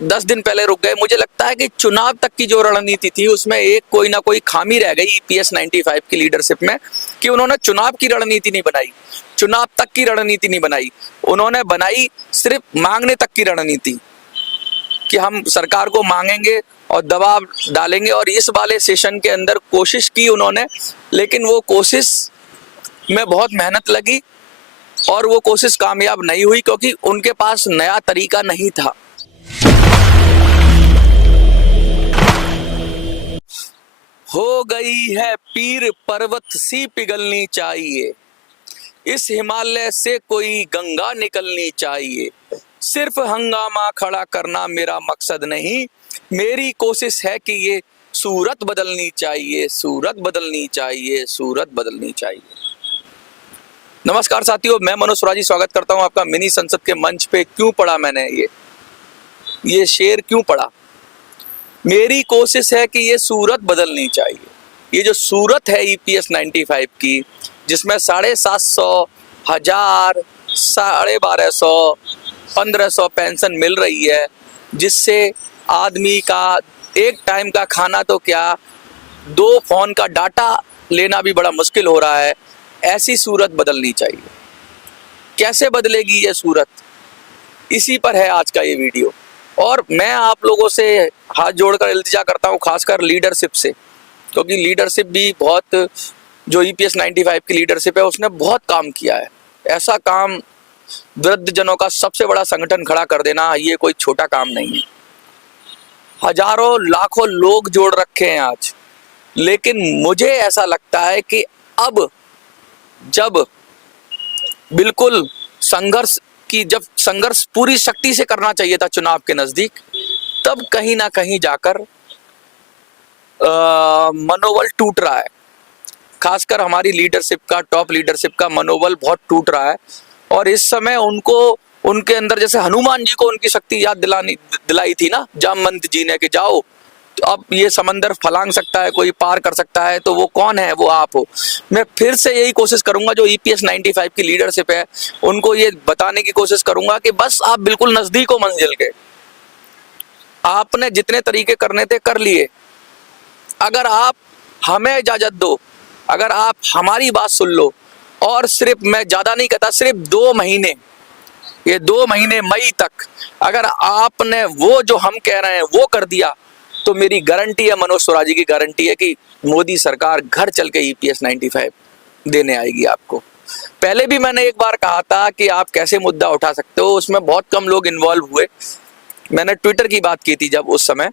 10 दिन पहले रुक गए। मुझे लगता है कि चुनाव तक की जो रणनीति थी उसमें एक कोई ना कोई खामी रह गई ईपीएस 95 की लीडरशिप में, कि उन्होंने चुनाव की रणनीति नहीं बनाई, चुनाव तक की रणनीति नहीं बनाई। उन्होंने बनाई सिर्फ मांगने तक की रणनीति, कि हम सरकार को मांगेंगे और दबाव डालेंगे। और इस वाले सेशन के अंदर कोशिश की उन्होंने, लेकिन वो कोशिश में बहुत मेहनत लगी और वो कोशिश कामयाब नहीं हुई, क्योंकि उनके पास नया तरीका नहीं था। हो गई है पीर पर्वत सी पिघलनी चाहिए, इस हिमालय से कोई गंगा निकलनी चाहिए। सिर्फ हंगामा खड़ा करना मेरा मकसद नहीं, मेरी कोशिश है कि ये सूरत बदलनी चाहिए, सूरत बदलनी चाहिए, सूरत बदलनी चाहिए। नमस्कार साथियों, मैं मनोज स्वराजी स्वागत करता हूं आपका मिनी संसद के मंच पे। क्यों पढ़ा मैंने ये शेर क्यों पढ़ा? मेरी कोशिश है कि ये सूरत बदलनी चाहिए। ये जो सूरत है ईपीएस 95 की, जिसमें 750, 1000, 1250, 1500 पेंशन मिल रही है, जिससे आदमी का एक टाइम का खाना तो क्या, 2 फोन का डाटा लेना भी बड़ा मुश्किल हो रहा है। ऐसी सूरत बदलनी चाहिए। कैसे बदलेगी ये सूरत, इसी पर है आज का ये वीडियो। और मैं आप लोगों से हाथ जोड़कर इल्तिजा करता हूँ, खासकर लीडरशिप से, क्योंकि लीडरशिप भी बहुत, जो ईपीएस 95 की लीडरशिप है उसने बहुत काम किया है। ऐसा काम, वृद्ध जनों का सबसे बड़ा संगठन खड़ा कर देना, ये कोई छोटा काम नहीं है। हजारों लाखों लोग जोड़ रखे हैं आज। लेकिन मुझे ऐसा लगता है कि अब जब बिल्कुल जब संघर्ष पूरी शक्ति से करना चाहिए था चुनाव के नजदीक, तब कहीं ना कहीं जाकर मनोबल टूट रहा है। खासकर हमारी लीडरशिप का, टॉप लीडरशिप का मनोबल बहुत टूट रहा है। और इस समय उनके अंदर, जैसे हनुमान जी को उनकी शक्ति याद दिलाई थी ना जामवंत जी ने, कि जाओ, तो अब ये समंदर फलांग सकता है, कोई पार कर सकता है, तो वो कौन है? वो आप हो। मैं फिर से यही कोशिश करूंगा, जो ईपीएस 95 की लीडरशिप है उनको ये बताने की कोशिश करूंगा कि बस आप बिल्कुल नजदीक हो मंजिल के। आपने जितने तरीके करने थे कर लिए। अगर आप हमें इजाजत दो, अगर आप हमारी बात सुन लो, और सिर्फ, मैं ज्यादा नहीं कहता, सिर्फ 2 महीने, ये 2 महीने मई तक अगर आपने वो जो हम कह रहे हैं वो कर दिया, तो मेरी गारंटी है, मनोज स्वराजी की गारंटी है, कि मोदी सरकार घर चल के ईपीएस 95 देने आएगी आपको। पहले भी मैंने एक बार कहा था कि आप कैसे मुद्दा उठा सकते हो, उसमें बहुत कम लोग इन्वॉल्व हुए। मैंने ट्विटर की बात की थी जब, उस समय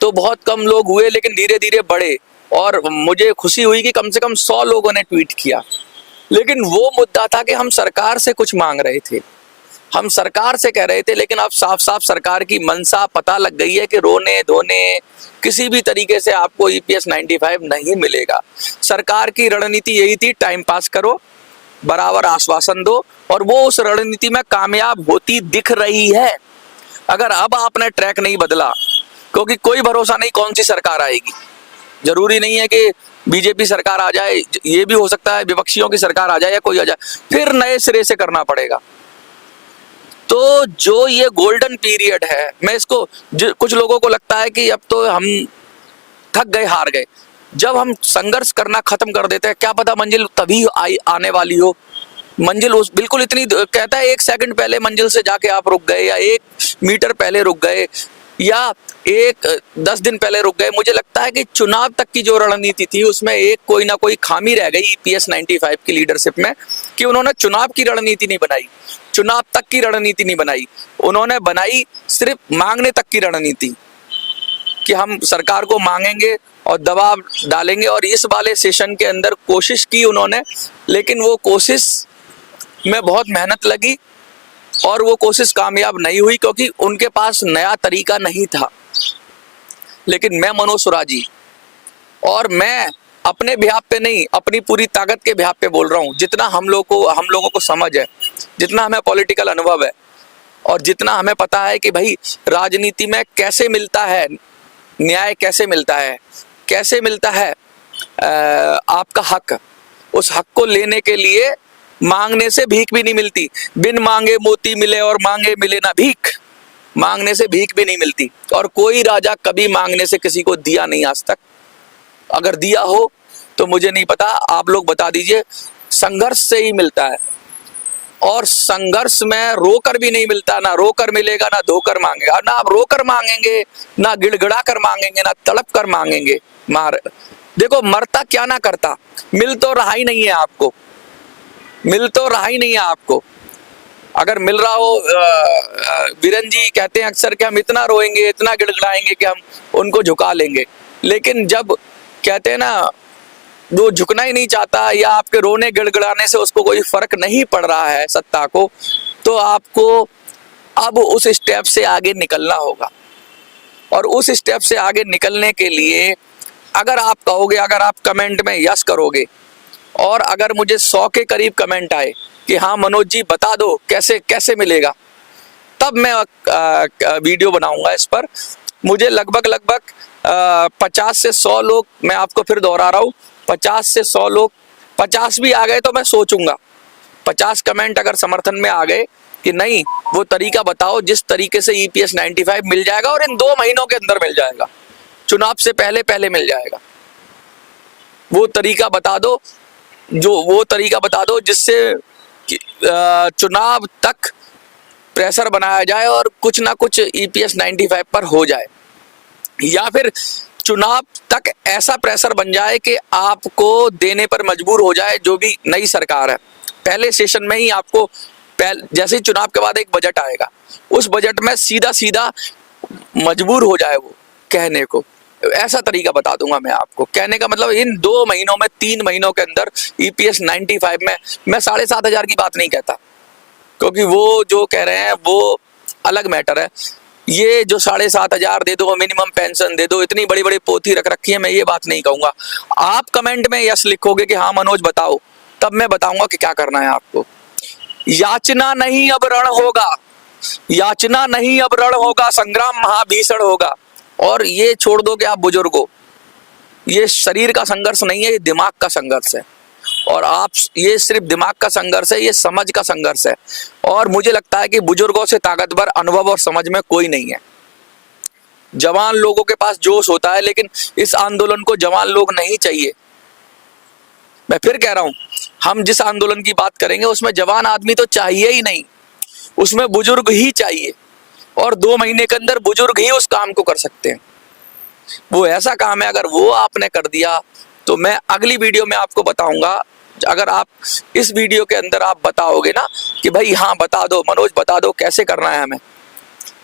तो बहुत कम लोग हुए, लेकिन धीरे धीरे बढ़े, और मुझे खुशी हुई कि कम से कम 100 लोगों ने ट्वीट किया। लेकिन वो मुद्दा था कि हम सरकार से कुछ मांग रहे थे, हम सरकार से कह रहे थे, लेकिन अब साफ साफ सरकार की मंशा पता लग गई है कि रोने धोने किसी भी तरीके से आपको ईपीएस 95 नहीं मिलेगा। सरकार की रणनीति यही थी, टाइम पास करो, बराबर आश्वासन दो, और वो उस रणनीति में कामयाब होती दिख रही है। अगर अब आपने ट्रैक नहीं बदला, क्योंकि कोई भरोसा नहीं कौन सी सरकार आएगी, जरूरी नहीं है कि बीजेपी सरकार आ जाए, ये भी हो सकता है विपक्षियों की सरकार आ जाए या कोई आ जाए, फिर नए सिरे से करना पड़ेगा। तो जो ये गोल्डन पीरियड है, मैं इसको, कुछ लोगों को लगता है कि अब तो हम थक गए, हार गए। जब हम संघर्ष करना खत्म कर देते हैं, क्या पता मंजिल तभी आने वाली हो। मंजिल उस बिल्कुल इतनी, कहता है 1 सेकंड पहले मंजिल से जाके आप रुक गए, या 1 मीटर पहले रुक गए, या 10 दिन पहले रुक गए। मुझे लगता है कि चुनाव तक की जो रणनीति थी उसमें एक कोई ना कोई खामी रह गई ईपीएस 95 की लीडरशिप में, कि उन्होंने चुनाव की रणनीति नहीं बनाई, चुनाव तक की रणनीति नहीं बनाई। उन्होंने बनाई सिर्फ मांगने तक की रणनीति, कि हम सरकार को मांगेंगे और दबाव डालेंगे। और इस वाले सेशन के अंदर कोशिश की उन्होंने, लेकिन वो कोशिश में बहुत मेहनत लगी और वो कोशिश कामयाब नहीं हुई, क्योंकि उनके पास नया तरीका नहीं था। लेकिन मैं मनोज स्वराजी, और मैं अपने बिहाफ पे नहीं, अपनी पूरी ताकत के बिहाफ पे बोल रहा हूँ। जितना हम लोगों को समझ है, जितना हमें पॉलिटिकल अनुभव है, और जितना हमें पता है कि भाई राजनीति में कैसे मिलता है न्याय, कैसे मिलता है आपका हक, उस हक को लेने के लिए मांगने से भीख भी नहीं मिलती। बिन मांगे मोती मिले और मांगे मिले ना भीख। मांगने से भीख भी नहीं मिलती, और कोई राजा कभी मांगने से किसी को दिया नहीं आज तक। अगर दिया हो तो मुझे नहीं पता, आप लोग बता दीजिए। संघर्ष से ही मिलता है, और संघर्ष में रोकर भी नहीं मिलता। ना रोकर मिलेगा, ना धोकर मांगेगा। ना आप रोकर मांगेंगे, ना गिड़गिड़ा कर मांगेंगे, ना तड़प कर मांगेंगे। देखो, मरता क्या ना करता, मिल तो रहा ही नहीं है आपको, मिल तो रहा ही नहीं है आपको। अगर मिल रहा हो, बीरन जी कहते हैं अक्सर कि हम इतना रोएंगे, इतना गिड़गिड़ाएंगे कि हम उनको झुका लेंगे। लेकिन जब कहते हैं ना, वो झुकना ही नहीं चाहता, या आपके रोने गिड़गिड़ाने से उसको कोई फर्क नहीं पड़ रहा है सत्ता को, तो आपको अब उस स्टेप से आगे निकलना होगा। और उस स्टेप से आगे निकलने के लिए अगर आप कहोगे, अगर आप कमेंट में यस करोगे, और अगर मुझे 100 के करीब कमेंट आए कि हाँ मनोज जी बता दो कैसे कैसे मिलेगा, तब मैं वीडियो बनाऊंगा इस पर। मुझे लगभग 50 से 100 लोग, मैं आपको फिर दोहरा रहा हूँ, 50 से 100 लोग, 50 भी आ गए तो मैं सोचूंगा। 50 कमेंट अगर समर्थन में आ गए कि नहीं, वो तरीका बताओ जिस तरीके से EPS 95 मिल जाएगा, और इन 2 महीनों के अंदर मिल जाएगा, चुनाव से पहले पहले मिल जाएगा। वो तरीका बता दो, वो तरीका बता दो जिससे चुनाव तक प्रेशर बनाया जाए और कुछ ना कुछ EPS 95 पर हो जाए, या फिर चुनाव तक ऐसा प्रेशर बन जाए कि आपको देने पर मजबूर हो जाए जो भी नई सरकार है। पहले सेशन में ही आपको, जैसे ही चुनाव के बाद एक बजट आएगा, उस बजट में सीधा सीधा मजबूर हो जाए वो कहने को। ऐसा तरीका बता दूंगा मैं आपको। कहने का मतलब, इन 2 महीनों में, 3 महीनों के अंदर EPS 95 में, मैं 7,500 की बात नहीं कहता, क्योंकि वो जो कह रहे हैं वो अलग मैटर है। ये जो 7,500 दे दो, मिनिमम पेंशन दे दो, इतनी बड़ी बड़ी पोथी रख रखी है, मैं ये बात नहीं कहूंगा। आप कमेंट में यस लिखोगे कि हाँ मनोज बताओ, तब मैं बताऊंगा कि क्या करना है आपको। याचना नहीं अब रण होगा, याचना नहीं अब रण होगा, संग्राम महाभीषण होगा। और ये छोड़ दो कि आप बुजुर्गों, ये शरीर का संघर्ष नहीं है, ये दिमाग का संघर्ष है। और आप, ये सिर्फ दिमाग का संघर्ष है, ये समझ का संघर्ष है। और मुझे लगता है कि बुजुर्गों से ताकतवर अनुभव और समझ में कोई नहीं है। जवान लोगों के पास जोश होता है, लेकिन इस आंदोलन को जवान लोग नहीं चाहिए। मैं फिर कह रहा हूं, हम जिस आंदोलन की बात करेंगे उसमें जवान आदमी तो चाहिए ही नहीं, उसमें बुजुर्ग ही चाहिए। और 2 महीने के अंदर बुजुर्ग ही उस काम को कर सकते हैं। वो ऐसा काम है, अगर वो आपने कर दिया तो मैं अगली वीडियो में आपको बताऊंगा। अगर आप इस वीडियो के अंदर आप बताओगे ना कि भाई हाँ बता दो मनोज, बता दो कैसे करना है हमें,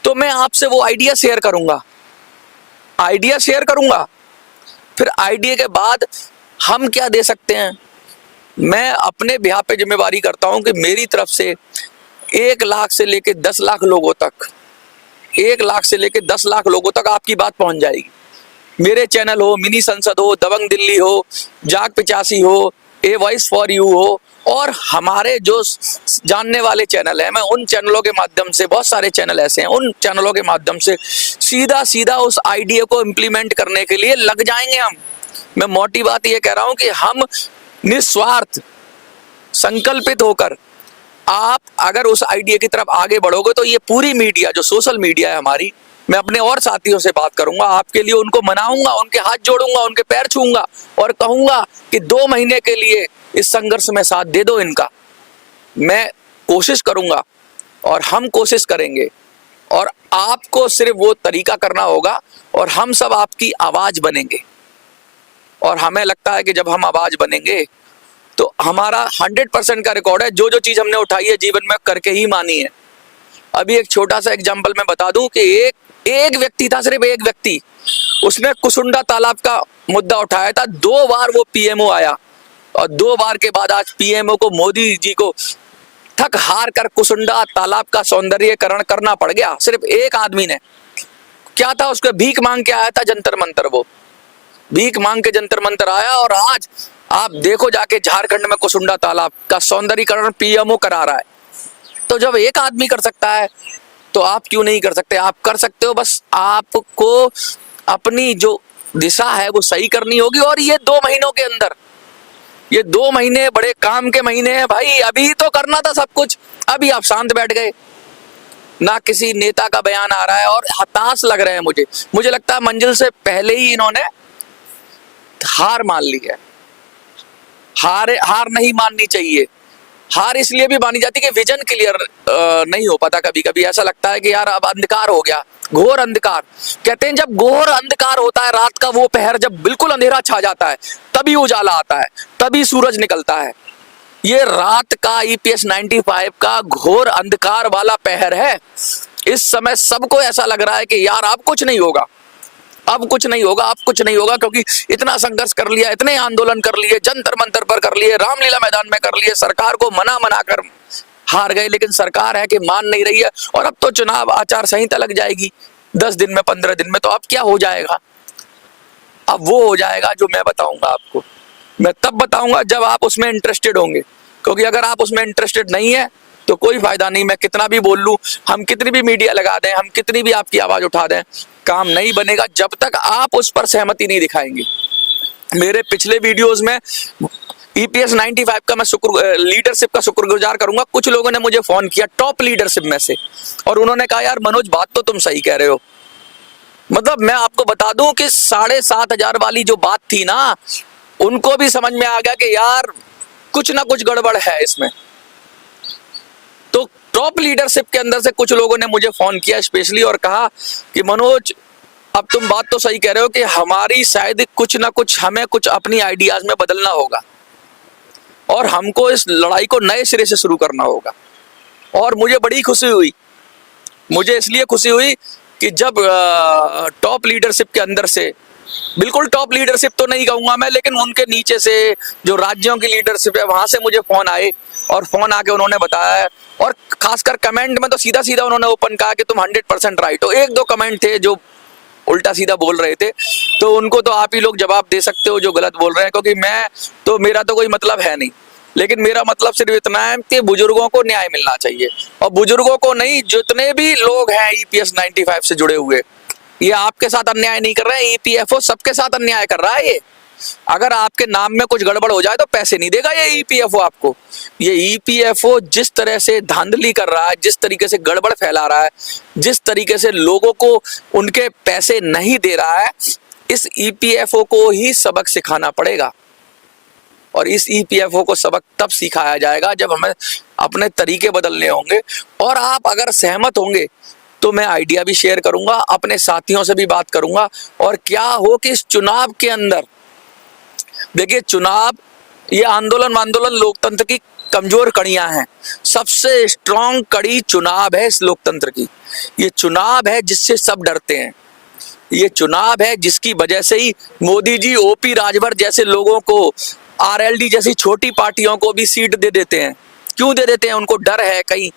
तो मैं आपसे वो आइडिया शेयर करूंगा, आइडिया शेयर करूंगा। फिर आइडिया के बाद हम क्या दे सकते हैं, मैं अपने बिहाफ पे जिम्मेवारी करता हूं कि मेरी तरफ से 1 लाख से लेके 10 लाख लोगों तक, 1 लाख से लेके 10 लाख लोगों तक आपकी बात पहुंच जाएगी। मेरे चैनल हो, मिनी संसद हो, दबंग दिल्ली हो, जाग 85 हो, ए वॉइस फॉर यू हो, और हमारे जो जानने वाले चैनल हैं, मैं उन चैनलों के माध्यम से, बहुत सारे चैनल ऐसे हैं, उन चैनलों के माध्यम से सीधा सीधा उस आइडिया को इम्प्लीमेंट करने के लिए लग जाएंगे हम। मैं मोटी बात ये कह रहा हूं कि हम निस्वार्थ संकल्पित होकर, आप अगर उस आइडिया की तरफ आगे बढ़ोगे तो ये पूरी मीडिया, जो सोशल मीडिया है हमारी, मैं अपने और साथियों से बात करूंगा, आपके लिए उनको मनाऊंगा, उनके हाथ जोड़ूंगा, उनके पैर छूंगा और कहूंगा कि 2 महीने के लिए इस संघर्ष में साथ दे दो इनका। मैं कोशिश करूंगा और हम कोशिश करेंगे, और आपको सिर्फ वो तरीका करना होगा, और हम सब आपकी आवाज बनेंगे। और हमें लगता है कि जब हम आवाज बनेंगे तो हमारा 100% का रिकॉर्ड है, जो जो चीज हमने उठाई है जीवन में करके ही मानी है। अभी एक छोटा सा एग्जांपल मैं बता दूं कि एक व्यक्ति था, सिर्फ एक व्यक्ति, उसने कुसुंडा तालाब का मुद्दा उठाया था। 2 बार वो PMO आया, और 2 बार के बाद आज PMO को, मोदी जी को थक हार कर कुसुंडा तालाब का सौंदर्यीकरण करना पड़ गया। सिर्फ एक आदमी ने, क्या था, उसको भीख मांग के आया था जंतर मंतर, वो भीख मांग के जंतर मंतर आया, और आज आप देखो जाके झारखंड में कुसुंडा तालाब का सौंदर्यीकरण PMO करा रहा है। तो जब एक आदमी कर सकता है तो आप क्यों नहीं कर सकते? आप कर सकते हो, बस आपको अपनी जो दिशा है वो सही करनी होगी। और ये 2 महीनों के अंदर, ये 2 महीने बड़े काम के महीने हैं भाई। अभी तो करना था सब कुछ, अभी आप शांत बैठ गए। ना किसी नेता का बयान आ रहा है और हताश लग रहे हैं मुझे लगता है मंजिल से पहले ही इन्होंने हार मान ली है। हार नहीं माननी चाहिए। हार इसलिए भी मानी जाती है कि विजन क्लियर नहीं हो पाता। कभी कभी ऐसा लगता है कि यार अब अंधकार हो गया, घोर अंधकार। कहते हैं जब घोर अंधकार होता है, रात का वो पहर जब बिल्कुल अंधेरा छा जाता है, तभी उजाला आता है, तभी सूरज निकलता है। ये रात का ईपीएस 95 का घोर अंधकार वाला पहर है। इस समय सबको ऐसा लग रहा है कि यार अब कुछ नहीं होगा, अब कुछ नहीं होगा, अब कुछ नहीं होगा, क्योंकि इतना संघर्ष कर लिया, इतने आंदोलन कर लिए, जंतर मंतर पर कर लिए, रामलीला मैदान में कर लिए, सरकार को मना कर हार गए। लेकिन सरकार है कि मान नहीं रही है। और अब तो चुनाव आचार संहिता लग जाएगी 10 दिन में, 15 दिन में। तो अब क्या हो जाएगा? अब वो हो जाएगा जो मैं बताऊंगा आपको। मैं तब बताऊंगा जब आप उसमें इंटरेस्टेड होंगे, क्योंकि अगर आप उसमें इंटरेस्टेड नहीं है तो कोई फायदा नहीं। मैं कितना भी बोल लूं, हम कितनी भी मीडिया लगा दें, हम कितनी भी आपकी आवाज उठा दें, काम नहीं बनेगा जब तक आप उस पर सहमति नहीं दिखाएंगे। मेरे पिछले वीडियोस में ईपीएस 95 का मैं लीडरशिप का शुक्रगुजार करूंगा। कुछ लोगों ने मुझे फोन किया टॉप लीडरशिप में से, और उन्होंने कहा यार मनोज बात तो तुम सही कह रहे हो। मतलब मैं आपको बता दूं कि 7,500 वाली जो बात थी ना, उनको भी समझ में आ गया कि यार कुछ ना कुछ गड़बड़ है इसमें। तो टॉप लीडरशिप के अंदर से कुछ लोगों ने मुझे फोन किया स्पेशली और कहा कि मनोज अब तुम बात तो सही कह रहे हो कि हमारी शायद कुछ ना कुछ, हमें कुछ अपनी आइडियाज में बदलना होगा और हमको इस लड़ाई को नए सिरे से शुरू करना होगा। और मुझे बड़ी खुशी हुई, मुझे इसलिए खुशी हुई कि जब टॉप लीडरशिप के अंदर से, बिल्कुल टॉप लीडरशिप तो नहीं कहूंगा मैं, लेकिन उनके नीचे से जो राज्यों की लीडरशिप है वहां से मुझे फोन आए, और फोन आके उन्होंने बताया, और खासकर कमेंट में तो सीधा सीधा उन्होंने ओपन कहा कि तुम 100% राइट हो। 1-2 कमेंट थे जो उल्टा सीधा बोल रहे थे, तो उनको तो आप ही लोग जवाब दे सकते हो जो गलत बोल रहे हैं, क्योंकि मेरा तो कोई मतलब है नहीं। लेकिन मेरा मतलब सिर्फ इतना है कि बुजुर्गों को न्याय मिलना चाहिए, और बुजुर्गों को नहीं, जितने भी लोग हैं ईपीएस 95 से जुड़े हुए, ये आपके साथ अन्याय नहीं कर रहे हैं। ईपीएफओ सबके साथ अन्याय कर रहा है। ये अगर आपके नाम में कुछ गड़बड़ हो जाए तो पैसे नहीं देगा ये ईपीएफओ आपको। ये ईपीएफओ जिस तरह से धांधली कर रहा है, जिस तरीके से गड़बड़ फैला रहा है, जिस तरीके से लोगों को उनके पैसे नहीं दे रहा है, इस ईपीएफओ को ही सबक सिखाना पड़ेगा। और इस ईपीएफओ को सबक तब सिखाया जाएगा जब हमें अपने तरीके बदलने होंगे। और आप अगर सहमत होंगे तो मैं आइडिया भी शेयर करूंगा, अपने साथियों से भी बात करूंगा। और क्या हो कि इस चुनाव के अंदर, देखिए चुनाव, ये आंदोलन लोकतंत्र की कमजोर कड़ियां हैं। सबसे स्ट्रांग कड़ी चुनाव है इस लोकतंत्र की। ये चुनाव है जिससे सब डरते हैं। ये चुनाव है जिसकी वजह से ही मोदी जी ओपी राजभर जैसे लोगों को, आरएलडी जैसी छोटी पार्टियों को भी सीट दे देते हैं। क्यों दे देते हैं? उनको डर है कहीं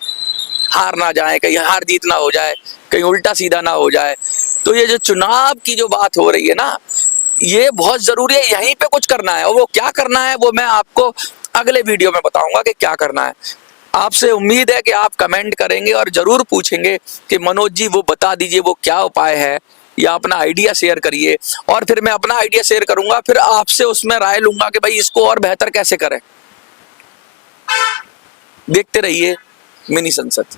हार ना जाए, कहीं हार जीत ना हो जाए, कहीं उल्टा सीधा ना हो जाए। तो ये जो चुनाव की जो बात हो रही है ना, ये बहुत जरूरी है। यहीं पे कुछ करना है, और वो क्या करना है वो मैं आपको अगले वीडियो में बताऊंगा कि क्या करना है। आपसे उम्मीद है कि आप कमेंट करेंगे और जरूर पूछेंगे कि मनोज जी वो बता दीजिए वो क्या उपाय है, या अपना आइडिया शेयर करिए। और फिर मैं अपना आइडिया शेयर करूंगा, फिर आपसे उसमें राय लूंगा कि भाई इसको और बेहतर कैसे करें। देखते रहिए मिनी संसद।